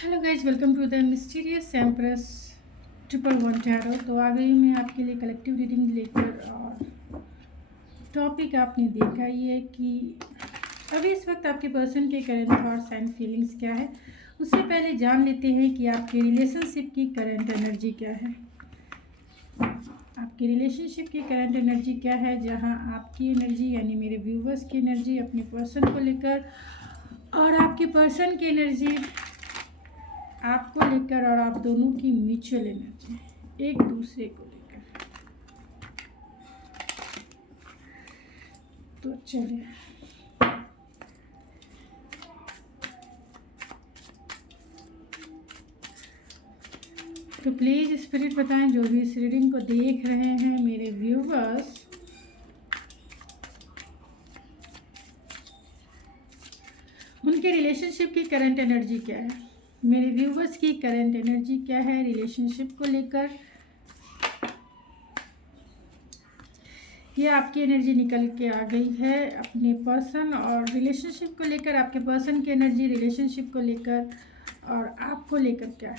Hello guys, welcome to the mysterious empress 111 tarot. तो आ गई मैं आपके लिए कलेक्टिव रीडिंग लेकर। और टॉपिक आपने देखा ही है कि अभी इस वक्त आपके पर्सन के करंट थॉट्स एंड फीलिंग्स क्या है। उससे पहले जान लेते हैं कि आपके रिलेशनशिप की करंट एनर्जी क्या है। आपकी रिलेशनशिप की करंट एनर्जी क्या है, जहां आपकी एनर्जी यानी मेरे व्यूवर्स की एनर्जी अपने पर्सन को लेकर और आपके पर्सन की एनर्जी आपको लेकर और आप दोनों की म्यूचुअल एनर्जी एक दूसरे को लेकर। तो चलिए, तो प्लीज़ स्पिरिट बताएं, जो भी इस रीडिंग को देख रहे हैं मेरे व्यूवर्स, उनके रिलेशनशिप की करंट एनर्जी क्या है। मेरे व्यूवर्स की करंट एनर्जी क्या है रिलेशनशिप को लेकर। ये आपकी एनर्जी निकल के आ गई है अपने पर्सन और रिलेशनशिप को लेकर। आपके पर्सन की एनर्जी रिलेशनशिप को लेकर और आपको लेकर क्या है।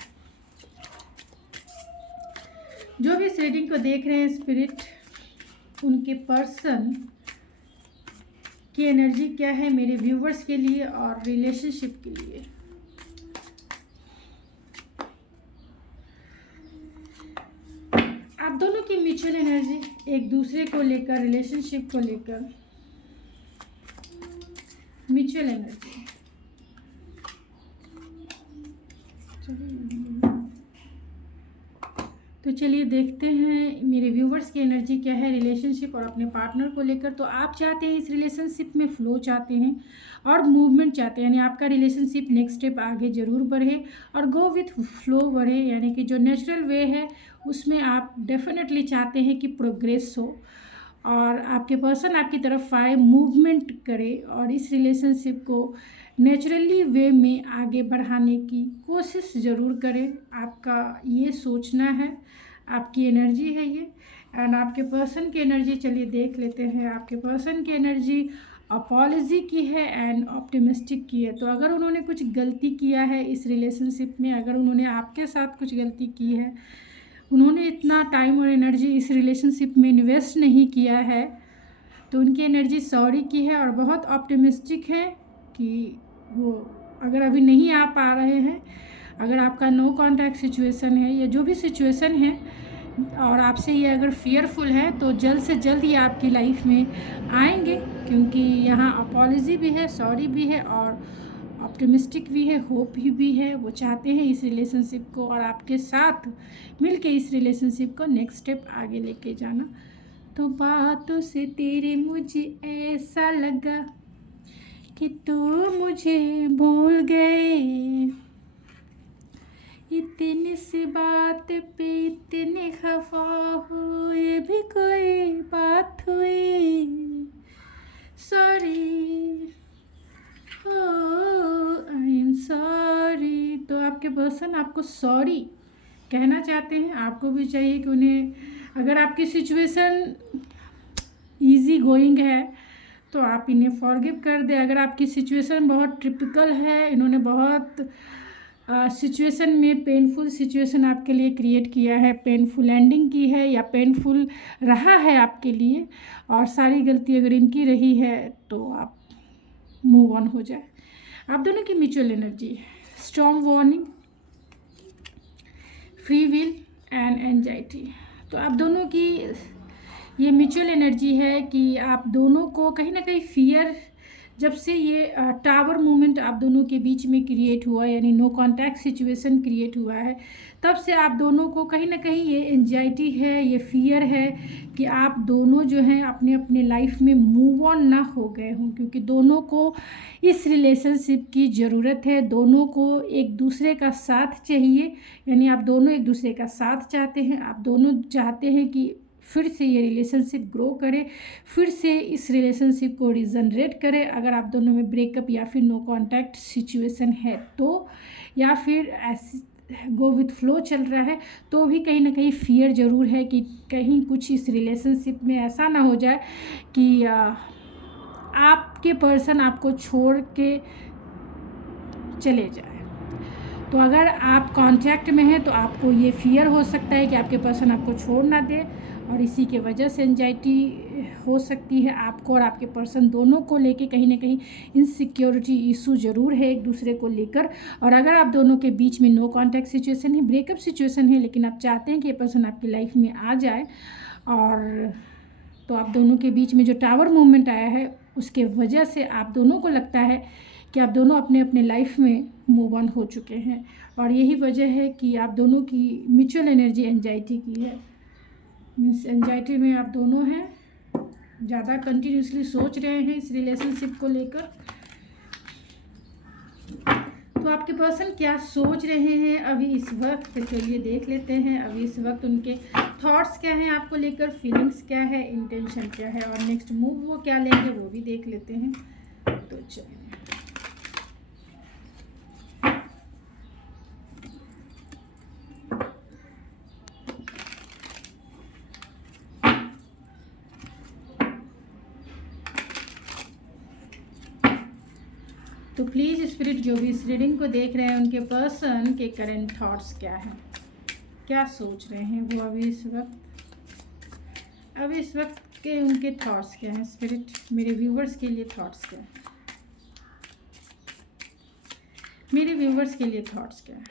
जो भी इस रीडिंग को देख रहे हैं स्पिरिट, उनके पर्सन की एनर्जी क्या है मेरे व्यूवर्स के लिए और रिलेशनशिप के लिए। आप दोनों की म्यूचुअल एनर्जी एक दूसरे को लेकर, रिलेशनशिप को लेकर म्यूचुअल एनर्जी। तो चलिए देखते हैं मेरे व्यूवर्स की एनर्जी क्या है रिलेशनशिप और अपने पार्टनर को लेकर। तो आप चाहते हैं इस रिलेशनशिप में फ्लो चाहते हैं और मूवमेंट चाहते हैं, यानी आपका रिलेशनशिप नेक्स्ट स्टेप आगे ज़रूर बढ़े और गो विथ फ्लो बढ़े, यानी कि जो नेचुरल वे है उसमें आप डेफिनेटली चाहते हैं कि प्रोग्रेस हो और आपके पर्सन आपकी तरफ आए, मूवमेंट करे और इस रिलेशनशिप को नेचुरली वे में आगे बढ़ाने की कोशिश ज़रूर करें। आपका ये सोचना है, आपकी एनर्जी है ये। एंड आपके पर्सन की एनर्जी चलिए देख लेते हैं। आपके पर्सन की एनर्जी अपॉलजी की है एंड ऑप्टिमिस्टिक की है। तो अगर उन्होंने कुछ गलती किया है इस रिलेशनशिप में, अगर उन्होंने आपके साथ कुछ गलती की है, उन्होंने इतना टाइम और एनर्जी इस रिलेशनशिप में इन्वेस्ट नहीं किया है, तो उनकी एनर्जी सॉरी की है और बहुत ऑप्टिमिस्टिक है कि वो अगर अभी नहीं आ पा रहे हैं, अगर आपका नो कांटेक्ट सिचुएशन है या जो भी सिचुएशन है और आपसे ये अगर फियरफुल है, तो जल्द से जल्द ही आपकी लाइफ में आएंगे, क्योंकि यहाँ अपॉलजी भी है, सॉरी भी है और ऑप्टिमिस्टिक भी है, होप भी है। वो चाहते हैं इस रिलेशनशिप को और आपके साथ मिलके इस रिलेशनशिप को नेक्स्ट स्टेप आगे लेके जाना। तो बातों से तेरे मुझे ऐसा लगा कि तू मुझे भूल गए, इतनी सी बात पे इतने खफा हुए भी कोई बात हुई, सॉरी आई एम सॉरी। तो आपके पर्सन आपको सॉरी कहना चाहते हैं। आपको भी चाहिए कि उन्हें, अगर आपकी सिचुएशन इजी गोइंग है तो आप इन्हें फॉरगिव कर दें। अगर आपकी सिचुएशन बहुत ट्रिपिकल है, इन्होंने बहुत सिचुएशन में पेनफुल सिचुएशन आपके लिए क्रिएट किया है, पेनफुल एंडिंग की है या पेनफुल रहा है आपके लिए, और सारी गलती अगर इनकी रही है, तो आप मूव ऑन हो जाए। आप दोनों की mutual energy, strong warning, free will and anxiety. तो आप दोनों की ये म्यूचुअल एनर्जी है कि आप दोनों को कहीं ना कहीं फियर, जब से ये टावर मूवमेंट आप दोनों के बीच में क्रिएट हुआ, यानी नो कांटेक्ट सिचुएशन क्रिएट हुआ है, तब से आप दोनों को कहीं ना कहीं ये एंजाइटी है, ये फियर है कि आप दोनों जो हैं अपने अपने लाइफ में मूव ऑन ना हो गए हों, क्योंकि दोनों को इस रिलेशनशिप की ज़रूरत है, दोनों को एक दूसरे का साथ चाहिए, यानी आप दोनों एक दूसरे का साथ चाहते हैं, आप दोनों चाहते हैं कि फिर से ये रिलेशनशिप ग्रो करे, फिर से इस रिलेशनशिप को रिजनरेट करे। अगर आप दोनों में ब्रेकअप या फिर नो कांटेक्ट सिचुएशन है तो, या फिर ऐसी गो विथ फ्लो चल रहा है, तो भी कहीं ना कहीं फियर ज़रूर है कि कहीं कुछ इस रिलेशनशिप में ऐसा ना हो जाए कि आपके पर्सन आपको छोड़ के चले जाए। तो अगर आप कांटेक्ट में हैं तो आपको ये फियर हो सकता है कि आपके पर्सन आपको छोड़ ना दे, और इसी के वजह से एंजाइटी हो सकती है आपको और आपके पर्सन दोनों को लेके। कहीं ना कहीं इनसिक्योरिटी इशू ज़रूर है एक दूसरे को लेकर। और अगर आप दोनों के बीच में नो कांटेक्ट सिचुएशन है, ब्रेकअप सिचुएशन है, लेकिन आप चाहते हैं कि ये पर्सन आपकी लाइफ में आ जाए, और तो आप दोनों के बीच में जो टावर मूवमेंट आया है उसके वजह से आप दोनों को लगता है कि आप दोनों अपने अपने लाइफ में मूव ऑन हो चुके हैं। और यही वजह है कि आप दोनों की म्यूचुअल एनर्जी एंजाइटी की है। मीन्स एंजाइटी में आप दोनों हैं, ज़्यादा कंटिन्यूसली सोच रहे हैं इस रिलेशनशिप को लेकर। तो आपके पर्सन क्या सोच रहे हैं अभी इस वक्त, चलिए देख लेते हैं। अभी इस वक्त उनके थॉट्स क्या हैं आपको लेकर, फीलिंग्स क्या है, इंटेंशन क्या है, और नेक्स्ट मूव वो क्या लेंगे वो भी देख लेते हैं। तो चलिए तो प्लीज़ स्पिरिट जो भी इस रीडिंग को देख रहे हैं उनके पर्सन के करंट थॉट्स क्या हैं, क्या सोच रहे हैं वो अभी इस वक्त के उनके थॉट्स क्या हैं। स्पिरिट मेरे व्यूवर्स के लिए थॉट्स क्या है, मेरे व्यूवर्स के लिए थॉट्स क्या है।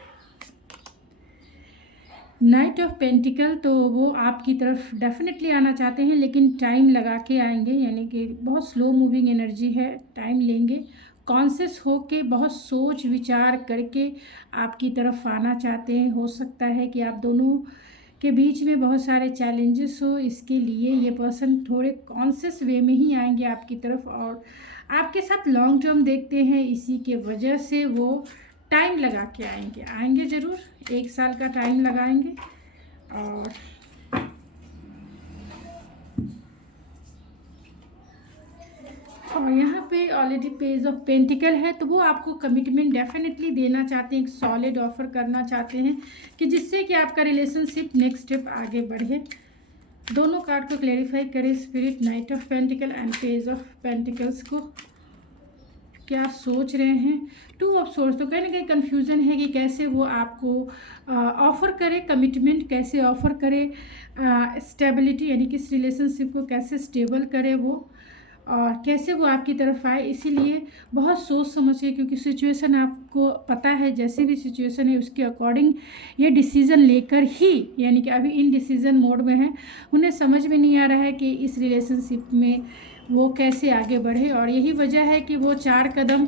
नाइट ऑफ पेंटिकल, तो वो आपकी तरफ डेफिनेटली आना चाहते हैं लेकिन टाइम लगा के आएंगे, यानी कि बहुत स्लो मूविंग एनर्जी है, टाइम लेंगे। कॉन्शियस हो के बहुत सोच विचार करके आपकी तरफ आना चाहते हैं। हो सकता है कि आप दोनों के बीच में बहुत सारे चैलेंजेस हो, इसके लिए ये पर्सन थोड़े कॉन्शियस वे में ही आएंगे आपकी तरफ और आपके साथ लॉन्ग टर्म देखते हैं। इसी के वजह से वो टाइम लगा के आएंगे ज़रूर, 1 साल का टाइम लगाएंगे। और यहाँ पे ऑलरेडी पेज ऑफ पेंटिकल है, तो वो आपको कमिटमेंट डेफिनेटली देना चाहते हैं, एक सॉलिड ऑफर करना चाहते हैं कि जिससे कि आपका रिलेशनशिप नेक्स्ट स्टेप आगे बढ़े। दोनों कार्ड को क्लेरिफाई करें spirit, night of pentacle and page of pentacles को क्या सोच रहे हैं। 2 ऑफ सोर्स, तो कहीं ना कहीं कन्फ्यूज़न है कि कैसे वो आपको ऑफ़र करे कमिटमेंट, कैसे ऑफ़र करे स्टेबिलिटी, यानी कि इस रिलेशनशिप को कैसे स्टेबल करे वो, और कैसे वो आपकी तरफ आए। इसीलिए बहुत सोच समझ के, क्योंकि सिचुएशन आपको पता है, जैसी भी सिचुएशन है उसके अकॉर्डिंग ये डिसीज़न लेकर ही, यानी कि अभी इन डिसीज़न मोड में है, उन्हें समझ में नहीं आ रहा है कि इस रिलेशनशिप में वो कैसे आगे बढ़े। और यही वजह है कि वो 4 कदम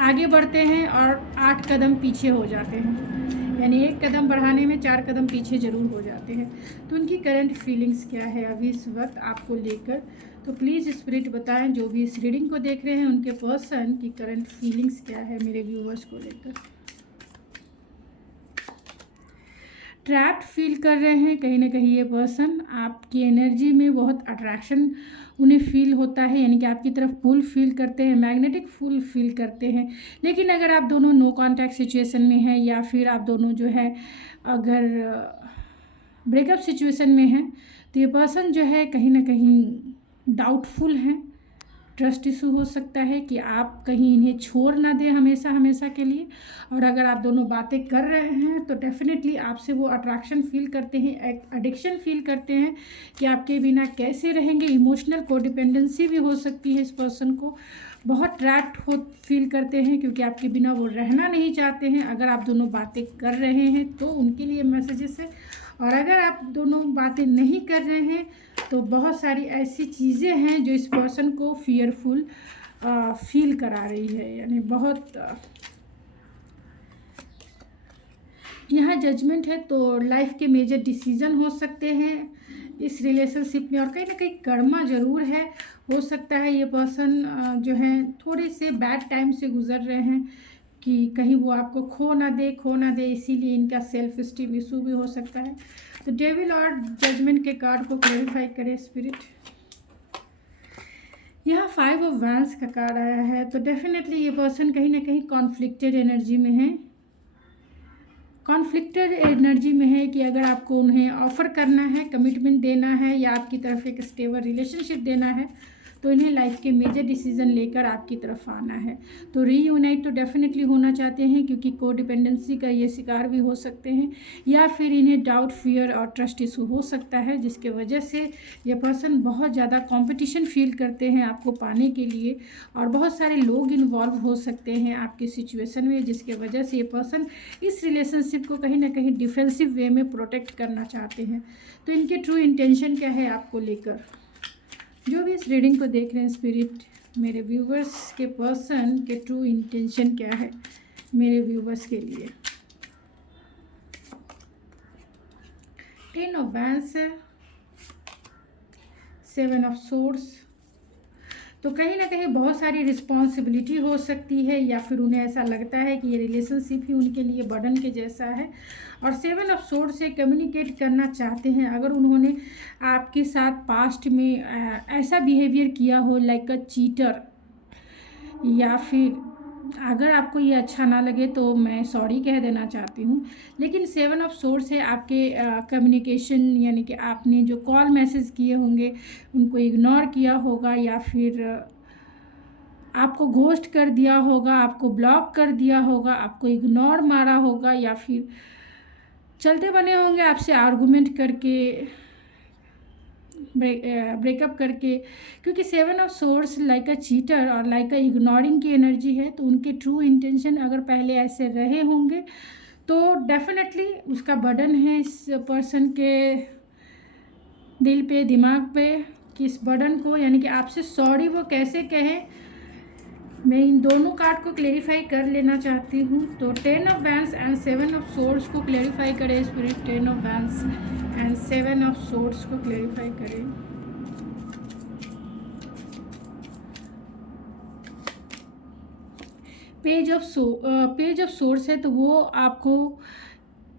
आगे बढ़ते हैं और 8 कदम पीछे हो जाते हैं, यानी 1 कदम बढ़ाने में 4 कदम पीछे ज़रूर हो जाते हैं। तो उनकी करंट फीलिंग्स क्या है अभी इस वक्त आपको लेकर, तो प्लीज़ स्पिरिट बताएं जो भी इस रीडिंग को देख रहे हैं उनके पर्सन की करंट फीलिंग्स क्या है मेरे व्यूवर्स को लेकर। ट्रैप्ड फील कर रहे हैं कहीं ना कहीं ये पर्सन, आपकी एनर्जी में बहुत अट्रैक्शन उन्हें फील होता है, यानी कि आपकी तरफ पुल फील करते हैं, मैग्नेटिक पुल फील करते हैं। लेकिन अगर आप दोनों नो कांटेक्ट सिचुएशन में हैं, या फिर आप दोनों जो है अगर ब्रेकअप सिचुएशन में हैं, तो ये पर्सन जो है कहीं ना कहीं डाउटफुल हैं। ट्रस्ट इशू हो सकता है कि आप कहीं इन्हें छोड़ ना दें हमेशा के लिए। और अगर आप दोनों बातें कर रहे हैं तो डेफिनेटली आपसे वो अट्रैक्शन फील करते हैं, एक एडिक्शन फील करते हैं कि आपके बिना कैसे रहेंगे। इमोशनल कोडिपेंडेंसी भी हो सकती है इस पर्सन को, बहुत ट्रैप्ड हो फील करते हैं क्योंकि आपके बिना वो रहना नहीं चाहते हैं। अगर आप दोनों बातें कर रहे हैं तो उनके लिए मैसेजेस है, और अगर आप दोनों बातें नहीं कर रहे हैं तो बहुत सारी ऐसी चीज़ें हैं जो इस पर्सन को फियरफुल फील करा रही है, यानी बहुत यहाँ जजमेंट है। तो लाइफ के मेजर डिसीजन हो सकते हैं इस रिलेशनशिप में, और कहीं ना कहीं कर्मा ज़रूर है। हो सकता है ये पर्सन जो है थोड़े से बैड टाइम से गुजर रहे हैं कि कहीं वो आपको खो ना दे, इसीलिए इनका सेल्फ स्टीम इशू भी हो सकता है। तो डेविल और जजमेंट के कार्ड को क्लैरिफाई करें स्पिरिट। यहाँ 5 ऑफ वैंड्स का कार्ड आया है, तो डेफिनेटली ये पर्सन कहीं ना कहीं कॉन्फ्लिक्टेड एनर्जी में है, कि अगर आपको उन्हें ऑफ़र करना है, कमिटमेंट देना है, या आपकी तरफ एक स्टेबल रिलेशनशिप देना है, तो इन्हें लाइफ के मेजर डिसीजन लेकर आपकी तरफ आना है। तो रीयूनाइट तो डेफिनेटली होना चाहते हैं, क्योंकि को डिपेंडेंसी का ये शिकार भी हो सकते हैं, या फिर इन्हें डाउट, फियर और ट्रस्ट इशू हो सकता है, जिसके वजह से ये पर्सन बहुत ज़्यादा कंपटीशन फील करते हैं आपको पाने के लिए, और बहुत सारे लोग इन्वॉल्व हो सकते हैं आपकी सिचुएशन में, जिसके वजह से ये पर्सन इस रिलेशनशिप को कहीं ना कहीं डिफेंसिव वे में प्रोटेक्ट करना चाहते हैं। तो इनके ट्रू इंटेंशन क्या है आपको लेकर, जो भी इस रीडिंग को देख रहे हैं स्पिरिट, मेरे व्यूवर्स के पर्सन के ट्रू इंटेंशन क्या है मेरे व्यूवर्स के लिए। 10 ऑफ वैंड्स है, 7 ऑफ सोर्ड्स। तो कहीं ना कहीं बहुत सारी रिस्पॉन्सिबिलिटी हो सकती है, या फिर उन्हें ऐसा लगता है कि ये रिलेशनशिप ही उनके लिए बर्डन के जैसा है, और 7 ऑफ सोर्ड से कम्युनिकेट करना चाहते हैं। अगर उन्होंने आपके साथ पास्ट में ऐसा बिहेवियर किया हो लाइक अ चीटर, या फिर अगर आपको ये अच्छा ना लगे तो मैं सॉरी कह देना चाहती हूँ, लेकिन 7 ऑफ सोर्ड से आपके कम्युनिकेशन, यानी कि आपने जो कॉल मैसेज किए होंगे उनको इग्नोर किया होगा, या फिर आपको घोस्ट कर दिया होगा, आपको ब्लॉक कर दिया होगा, आपको इग्नोर मारा होगा, या फिर चलते बने होंगे आपसे आर्गुमेंट करके, ब्रेकअप करके, क्योंकि 7 of swords like a cheater और लाइक अ इग्नोरिंग की एनर्जी है। तो उनके ट्रू इंटेंशन अगर पहले ऐसे रहे होंगे तो डेफिनेटली उसका बर्डन है इस पर्सन के दिल पे, दिमाग पे, कि इस बर्डन को, यानी कि आपसे सॉरी वो कैसे कहें। मैं इन दोनों कार्ड को क्लेरिफाई कर लेना चाहती हूँ। तो 10 of wands and 7 of swords को क्लेरिफाई करें spirit. 10 of wands and 7 of swords को क्लेरिफाई करें। पेज ऑफ सोर्ड्स है, तो वो आपको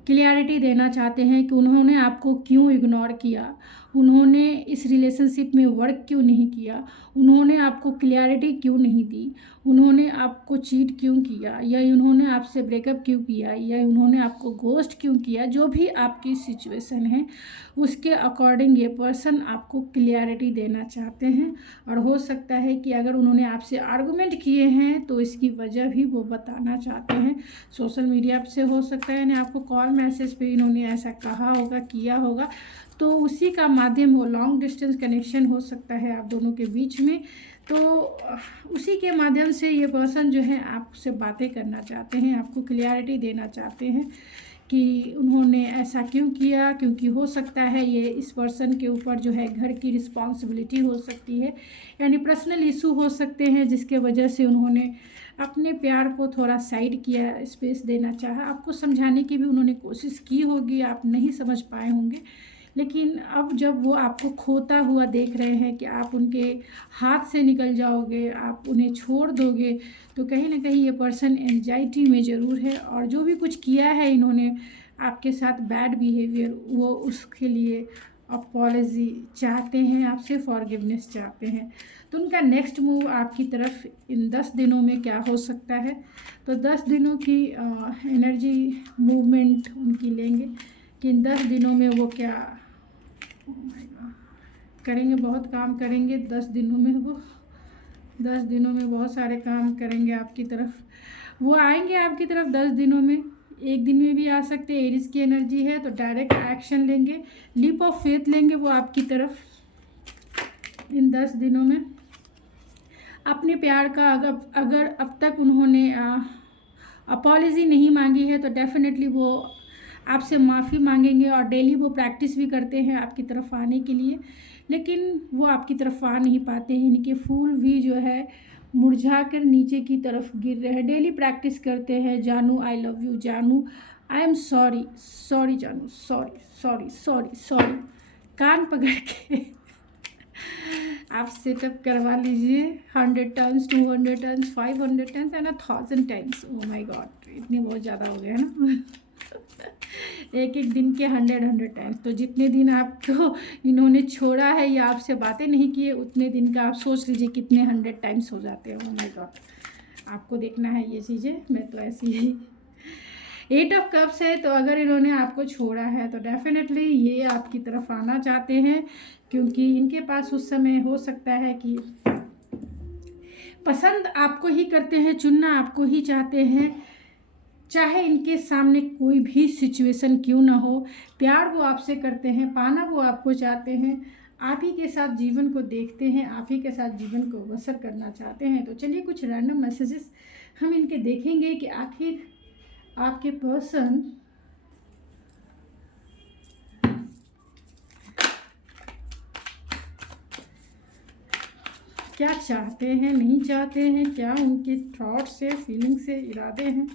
क्लियरिटी देना चाहते हैं कि उन्होंने आपको क्यों इग्नोर किया, उन्होंने इस रिलेशनशिप में वर्क क्यों नहीं किया, उन्होंने आपको क्लियरिटी क्यों नहीं दी, उन्होंने आपको चीट क्यों किया, या उन्होंने आपसे ब्रेकअप क्यों किया, या उन्होंने आपको घोस्ट क्यों किया। जो भी आपकी सिचुएशन है उसके अकॉर्डिंग ये पर्सन आपको क्लियरिटी देना चाहते हैं। और हो सकता है कि अगर उन्होंने आपसे आर्गुमेंट किए हैं तो इसकी वजह भी वो बताना चाहते हैं। सोशल मीडिया से हो सकता है, यानी आपको कॉल मैसेज पे इन्होंने ऐसा कहा होगा, किया होगा, तो उसी का माध्यम हो, लॉन्ग डिस्टेंस कनेक्शन हो सकता है आप दोनों के बीच में। तो उसी के माध्यम से ये पर्सन जो है आपसे बातें करना चाहते हैं, आपको क्लियरिटी देना चाहते हैं कि उन्होंने ऐसा क्यों किया। क्योंकि हो सकता है ये इस पर्सन के ऊपर जो है घर की रिस्पॉन्सिबिलिटी हो सकती है, यानी पर्सनल इशू हो सकते हैं, जिसके वजह से उन्होंने अपने प्यार को थोड़ा साइड किया, स्पेस देना चाहा। आपको समझाने की भी उन्होंने कोशिश की होगी, आप नहीं समझ पाए होंगे। लेकिन अब जब वो आपको खोता हुआ देख रहे हैं कि आप उनके हाथ से निकल जाओगे, आप उन्हें छोड़ दोगे, तो कहीं ना कहीं ये पर्सन एंजाइटी में ज़रूर है। और जो भी कुछ किया है इन्होंने आपके साथ बैड बिहेवियर, वो उसके लिए अपॉलॉजी चाहते हैं, आपसे फॉरगिवनेस चाहते हैं। तो उनका नेक्स्ट मूव आपकी तरफ इन 10 दिनों में क्या हो सकता है। तो 10 दिनों की एनर्जी मूवमेंट उनकी लेंगे कि इन 10 दिनों में वो क्या करेंगे। बहुत काम करेंगे 10 दिनों में, वो 10 दिनों में बहुत सारे काम करेंगे आपकी तरफ। वो आएंगे आपकी तरफ 10 दिनों में, एक दिन में भी आ सकते हैं। एरिस की एनर्जी है तो डायरेक्ट एक्शन लेंगे, लीप ऑफ फेथ लेंगे वो आपकी तरफ इन 10 दिनों में। अपने प्यार का अगर अब तक उन्होंने अपॉलॉजी नहीं मांगी है तो डेफिनेटली वो आपसे माफ़ी मांगेंगे, और डेली वो प्रैक्टिस भी करते हैं आपकी तरफ आने के लिए, लेकिन वो आपकी तरफ आ नहीं पाते हैं। इनके फूल भी जो है मुरझा कर नीचे की तरफ गिर रहे हैं। डेली प्रैक्टिस करते हैं, जानू आई लव यू, जानू आई एम सॉरी, सॉरी जानू, सॉरी सॉरी सॉरी सॉरी। कान पकड़ के आप सेटअप करवा लीजिए 100 times, 200 times, 500 times and 1000 times. Oh my God, इतने बहुत ज़्यादा हो गए हैं ना। एक एक दिन के 100 टाइम्स। तो जितने दिन आपको इन्होंने छोड़ा है या आपसे बातें नहीं किए, उतने दिन का आप सोच लीजिए कितने 100 टाइम्स हो जाते हैं। ओह माय गॉड, आपको देखना है ये चीज़ें, मैं तो ऐसी ही 8 ऑफ कप्स है, तो अगर इन्होंने आपको छोड़ा है तो डेफिनेटली ये आपकी तरफ आना चाहते हैं, क्योंकि इनके पास उस समय हो सकता है कि पसंद आपको ही करते हैं, चुनना आपको ही चाहते हैं, चाहे इनके सामने कोई भी सिचुएशन क्यों ना हो। प्यार वो आपसे करते हैं, पाना वो आपको चाहते हैं, आप ही के साथ जीवन को देखते हैं, आप ही के साथ जीवन को बसर करना चाहते हैं। तो चलिए कुछ रैंडम मैसेजेस हम इनके देखेंगे कि आखिर आपके पर्सन क्या चाहते हैं, नहीं चाहते हैं, क्या उनके थॉट्स से, फीलिंग से, इरादे हैं,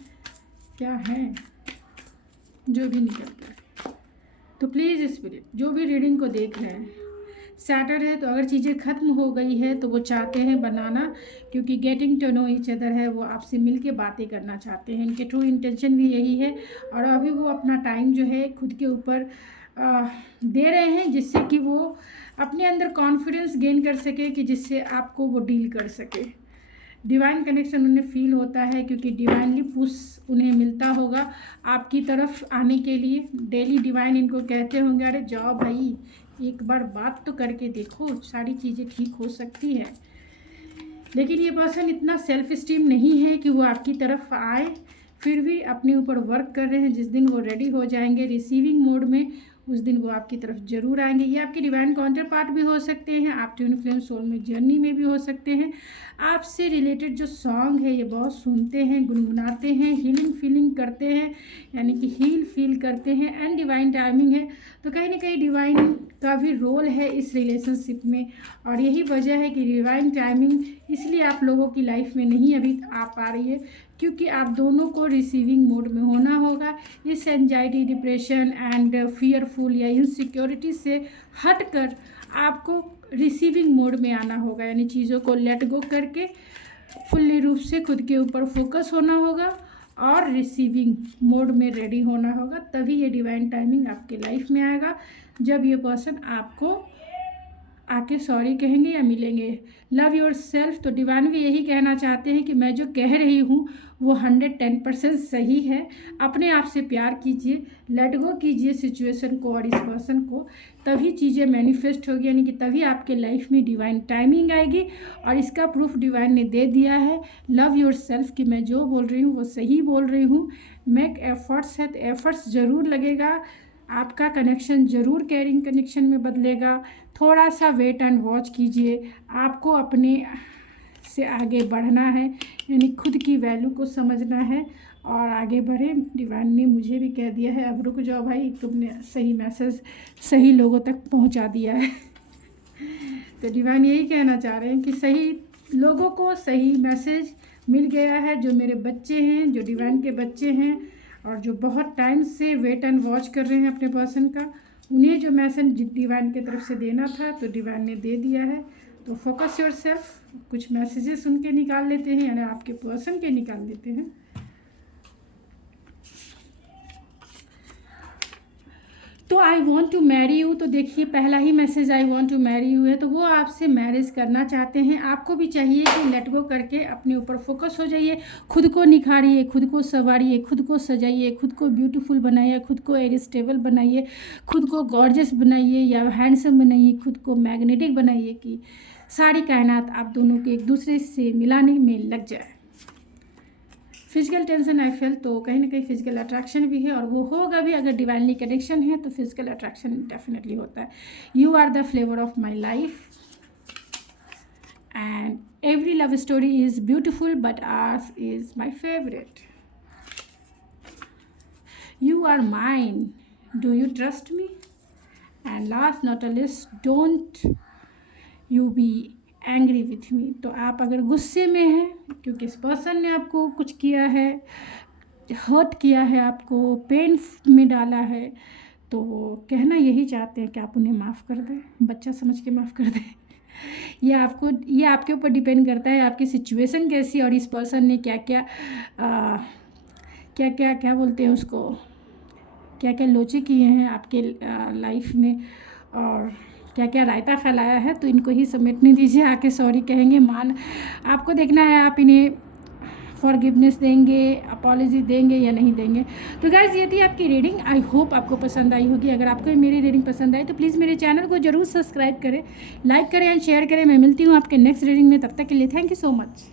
क्या हैं, जो भी निकलता है। तो प्लीज़ स्पिरिट जो भी रीडिंग को देख रहे हैं, सैटरडे है तो अगर चीज़ें ख़त्म हो गई है तो वो चाहते हैं बनाना, क्योंकि getting to know each other है, वो आपसे मिल के बातें करना चाहते हैं। इनके ट्रू इंटेंशन भी यही है, और अभी वो अपना टाइम जो है खुद के ऊपर दे रहे हैं, जिससे कि वो अपने अंदर कॉन्फिडेंस गेन कर सके, कि जिससे आपको वो डील कर सके। डिवाइन कनेक्शन उन्हें फील होता है, क्योंकि डिवाइनली पुश उन्हें मिलता होगा आपकी तरफ आने के लिए। डेली डिवाइन इनको कहते होंगे, अरे जाओ भाई, एक बार बात तो करके देखो, सारी चीज़ें ठीक हो सकती है। लेकिन ये पर्सन इतना सेल्फ स्टीम नहीं है कि वो आपकी तरफ आए, फिर भी अपने ऊपर वर्क कर रहे हैं। जिस दिन वो रेडी हो जाएंगे रिसीविंग मोड में, उस दिन वो आपकी तरफ जरूर आएंगे। ये आपके डिवाइन काउंटर पार्ट भी हो सकते हैं, आप ट्विन फ्लेम सोल में जर्नी में भी हो सकते हैं। आपसे रिलेटेड जो सॉन्ग है ये बहुत सुनते हैं, गुनगुनाते हैं, हीलिंग फीलिंग करते हैं, यानी कि हील फील करते हैं, एंड डिवाइन टाइमिंग है। तो कहीं ना कहीं डिवाइन का भी रोल है इस रिलेशनशिप में, और यही वजह है कि डिवाइन टाइमिंग इसलिए आप लोगों की लाइफ में नहीं अभी आ पा रही है, क्योंकि आप दोनों को रिसीविंग मोड में होना होगा। इस एंजाइटी, डिप्रेशन एंड फियरफुल या इनसिक्योरिटी से हटकर आपको रिसीविंग मोड में आना होगा, यानी चीज़ों को लेट गो करके फुल्ली रूप से खुद के ऊपर फोकस होना होगा और रिसीविंग मोड में रेडी होना होगा। तभी ये डिवाइन टाइमिंग आपके लाइफ में आएगा, जब ये पर्सन आपको आके सॉरी कहेंगे या मिलेंगे। लव योर सेल्फ, तो डिवाइन भी यही कहना चाहते हैं कि मैं जो कह रही हूँ वो 110% सही है। अपने आप से प्यार कीजिए, लेट गो कीजिए सिचुएशन को और इस पर्सन को, तभी चीज़ें मैनिफेस्ट होगी, यानी कि तभी आपके लाइफ में डिवाइन टाइमिंग आएगी। और इसका प्रूफ डिवाइन ने दे दिया है, लव योर सेल्फ, कि मैं जो बोल रही हूँ वो सही बोल रही हूँ। मेक एफर्ट्स है, तो एफर्ट्स ज़रूर लगेगा, आपका कनेक्शन ज़रूर केयरिंग कनेक्शन में बदलेगा। थोड़ा सा वेट एंड वॉच कीजिए, आपको अपने से आगे बढ़ना है, यानी खुद की वैल्यू को समझना है और आगे बढ़े। डिवाइन ने मुझे भी कह दिया है, अब रुक जाओ भाई, तुमने सही मैसेज सही लोगों तक पहुंचा दिया है। तो डिवाइन यही कहना चाह रहे हैं कि सही लोगों को सही मैसेज मिल गया है। जो मेरे बच्चे हैं, जो डिवाइन के बच्चे हैं और जो बहुत टाइम से वेट एंड वॉच कर रहे हैं अपने पर्सन का, उन्हें जो मैसेज डिवाइन की तरफ से देना था तो डिवाइन ने दे दिया है। तो फोकस योर सेल्फ, कुछ मैसेजेस उनके निकाल लेते हैं, यानी आपके पर्सन के निकाल लेते हैं। तो I want to marry you, तो देखिए पहला ही message I want to marry you है, तो वो आपसे मैरिज करना चाहते हैं। आपको भी चाहिए कि लेट गो करके अपने ऊपर फोकस हो जाइए, खुद को निखारिए, खुद को संवारिए, खुद को सजाइए, खुद को ब्यूटीफुल बनाइए, खुद को एरिस्टेबल बनाइए, खुद को गॉर्जियस बनाइए या हैंडसम बनाइए, खुद को मैग्नेटिक बनाइए कि सारी कायनात आप दोनों के एक दूसरे से मिलाने में लग जाए। फिजिकल टेंशन आई फेल, तो कहीं ना कहीं फिजिकल अट्रैक्शन भी है, और वो होगा भी। अगर डिवाइनली कनेक्शन है तो फिजिकल अट्रैक्शन डेफिनेटली होता है। You are the flavour of my life and every love story is beautiful but ours is my favourite. You are mine, do you trust me, and last not a least, don't you be angry with me. तो आप अगर गुस्से में हैं क्योंकि इस person ने आपको कुछ किया है, हर्ट किया है, आपको पेन में डाला है, तो वो कहना यही चाहते हैं कि आप उन्हें माफ़ कर दें, बच्चा समझ के माफ़ कर दें। ये आपके ऊपर डिपेंड करता है आपकी सिचुएशन कैसी और इस पर्सन ने क्या क्या बोलते हैं उसको, क्या क्या लोचे किए हैं आपके लाइफ में और क्या क्या रायता फैलाया है। तो इनको ही समेटने दीजिए, आके सॉरी कहेंगे। आपको देखना है आप इन्हें फॉरगिवनेस देंगे, अपॉलॉजी देंगे या नहीं देंगे। तो गाइज़ ये थी आपकी रीडिंग। आई होप आपको पसंद आई होगी। अगर आपको मेरी रीडिंग पसंद आई तो प्लीज़ मेरे चैनल को ज़रूर सब्सक्राइब करें, लाइक करें एंड शेयर करें। मैं मिलती हूँ आपके नेक्स्ट रीडिंग में, तब तक के लिए थैंक यू सो मच।